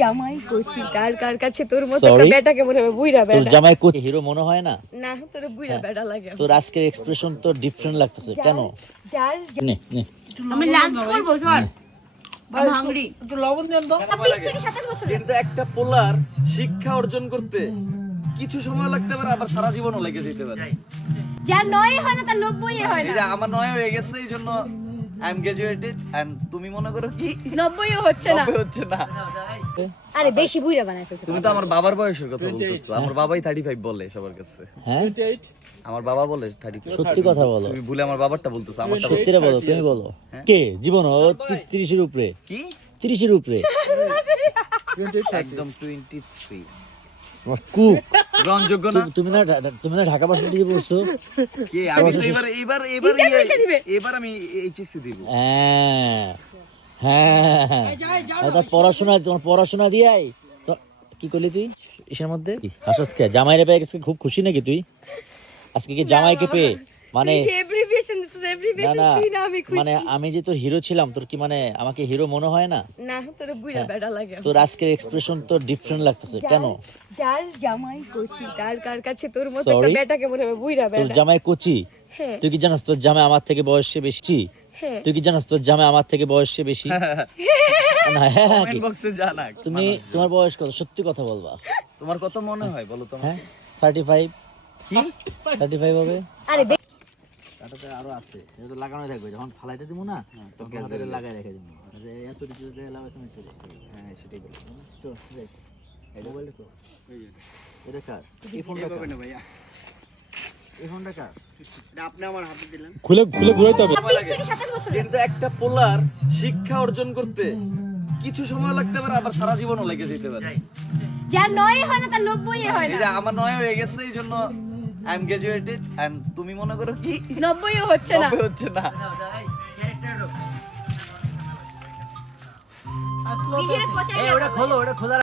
জামাই কোচি কার কার কাছে তোর মতো একটা বেটাকে মনে হবে বুইড়া বেটা। তোর জামাই কোচি হিরো মনে হয় না? না তোর বুইড়া বেটা লাগে। তোর আজকের এক্সপ্রেশন তো ডিফারেন্ট লাগতেছে কেন? যার নে নে আমি লাঞ্চ করব সর। আমি হাংরি। একটু লবণ দেন তো। 20 থেকে 27 বছর। কিন্তু একটা পোলার শিক্ষা অর্জন করতে কিছু সময় লাগতে পারে, আবার সারা জীবনও লেগে যেতে পারে। যার 9 হয় না তার 90 হয় এই না। যে আমার 9 হয়ে গেছে, এই জন্য আই এম গ্রাজুয়েটেড এন্ড তুমি মনে করো কি 90 হচ্ছে না। 90 হচ্ছে না। আরে বেশি বুইড়া বানাই ফেলছে। তুমি তো আমার বাবার বয়সের কথা বলতেছো। আমার বাবাই 35 বলে সবার কাছে। হ্যাঁ 28 আমার বাবা বলে 35। সত্যি কথা বলো, তুমি ভুলে আমার বাবারটা বলতেছো, আমারটা বলতেছো। সত্যিটা বলো, তুমি বলো কে জীবন ও 30 এর উপরে, কি 30 এর উপরে 28 একদম 23 তোমার কুক। গ্রহণযোগ্য না। তুমি না ঢাকা ভার্সিটিতে পড়ছো? কে আমি তো এবার আমি এইচএসসি দিব। হ্যাঁ হ্যাঁ তোমার পড়াশোনা দিয়াই তো কি করলি তুই ইসের মধ্যে? হাসস কে? জামাইরে পেয়ে গেছে খুব খুশি নাকি তুই আজকে? কি জামাইকে পেয়ে মানে এভরিভিয়েশন না শুই না আমি খুশি। মানে আমি যে তোর হিরো ছিলাম, তোর কি মানে আমাকে হিরো মনে হয় না? না তোর বুইড়া বেটা লাগে। তোর আজকের এক্সপ্রেশন তো ডিফারেন্ট লাগতেছে কেন? যার জামাই কোচি কার কার কাছে তোর মতো একটা Sorry? বেটাকে মনে হবে বুইড়া তোর বেটা। জামাই কোচি? হ্যাঁ তুই কি জানাস তোর জামাই আমার থেকে বয়সে বেশি? হ্যাঁ তুই কি জানাস তোর জামাই আমার থেকে বয়সে বেশি? না হ্যাঁ কমেন্ট কি? বক্সে জানাক। তুমি তোমার বয়স কত? সত্যি কথা বলবা। তোমার কত মনে হয় বলো তো? হ্যাঁ 35 কি 35 হবে। আরে কাটাতে আরো আছে, এটা তো লাগানো থাকবে, যখন ফালাইতে দিব না তখন হাতে লাগাই রেখে দিব। যে এত কিছু লাগাইছে না চলে। হ্যাঁ সেটাই বলি। চল যাই। এই মোবাইলটা তো এটা কার? এই ফোনটা কার? এই ফোনটা কার? খুলে ঘুরাইতে হবে। 20 থেকে 27 বছর। কিন্তু একটা পোলার শিক্ষা অর্জন করতে কিছু সময় লাগতে পারে, আবার সারা জীবনও লেগে যেতে পারে। যার 9 হয় না তার 90 হয় এই না। যে আমার 9 হয়ে গেছে, এই জন্য আই এম গ্রাজুয়েটেড এন্ড তুমি মনে করো কি 90 হচ্ছে না। 90 হচ্ছে না। নিজের পচাই ওটা খোলো, ওটা খোলা